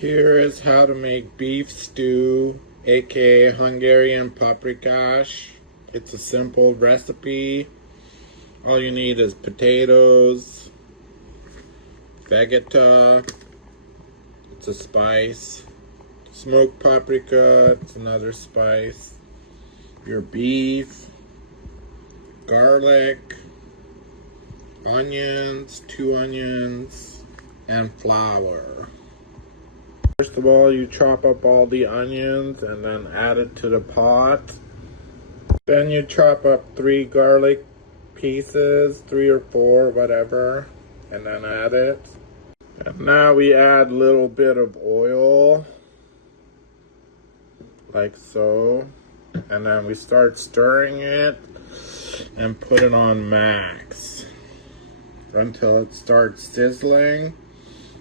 Here is how to make beef stew, aka Hungarian Paprikash. It's a simple recipe. All you need is potatoes, vegeta, it's a spice, smoked paprika, it's another spice, your beef, garlic, onions, 2 onions, and flour. First of all, you chop up all the onions and then add it to the pot. Then you chop up 3 garlic pieces, 3 or 4, whatever, and then add it. And now we add a little bit of oil, like so. And then we start stirring it and put it on max until it starts sizzling.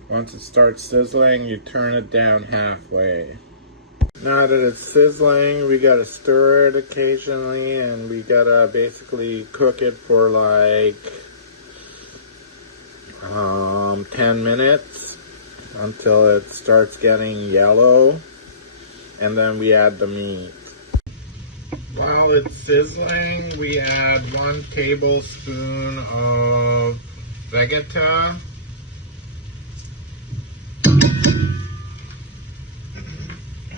Once it starts sizzling, you turn it down halfway. Now that it's sizzling, we gotta stir it occasionally, and we gotta basically cook it for like 10 minutes until it starts getting yellow, and then we add the meat. While it's sizzling, we add 1 tablespoon of vegeta,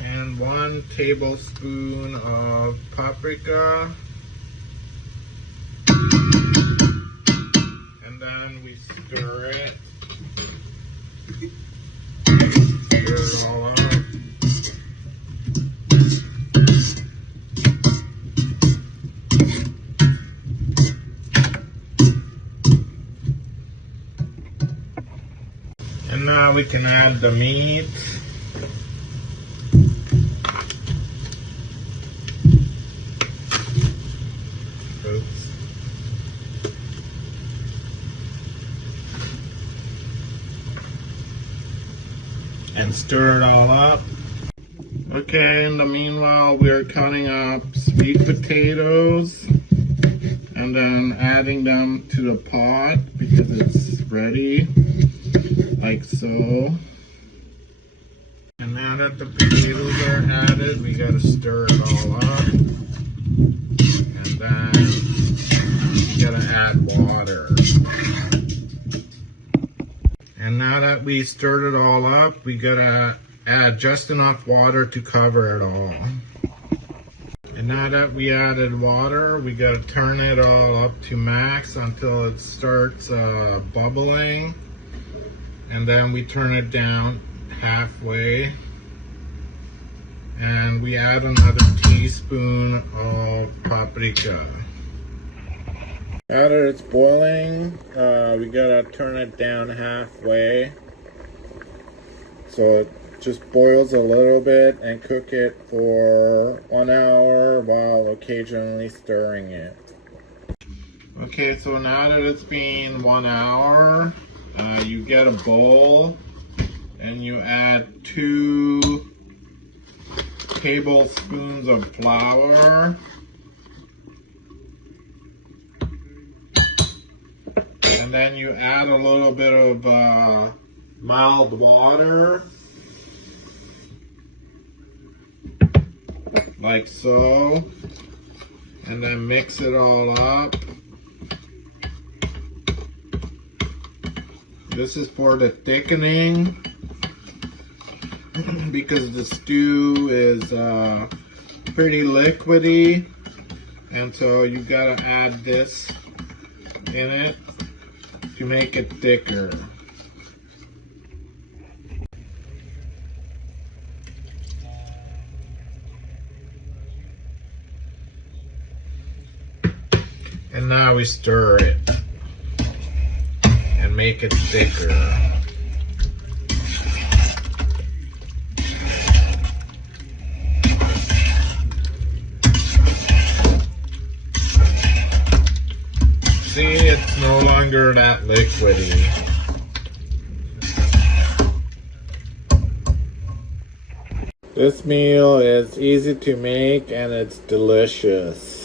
and 1 tablespoon of paprika, and then we stir it all up. And now we can add the meat. And stir it all up. Okay, in the meanwhile, we're cutting up sweet potatoes and then adding them to the pot because it's ready, like so. And now that the potatoes are added, we gotta stir it all up. And then we gotta add water. And now that we stirred it all up, we gotta add just enough water to cover it all. And now that we added water, we gotta turn it all up to max until it starts bubbling. And then we turn it down halfway. And we add another teaspoon of paprika. Now that it's boiling, we gotta turn it down halfway so it just boils a little bit, and cook it for 1 hour while occasionally stirring it. Okay, so now that it's been 1 hour, you get a bowl and you add 2 tablespoons of flour. And then you add a little bit of mild water, like so, and then mix it all up. This is for the thickening because the stew is pretty liquidy, and so you gotta add this in it to make it thicker. And now we stir it and make it thicker. See, it's no longer that liquidy. This meal is easy to make and it's delicious.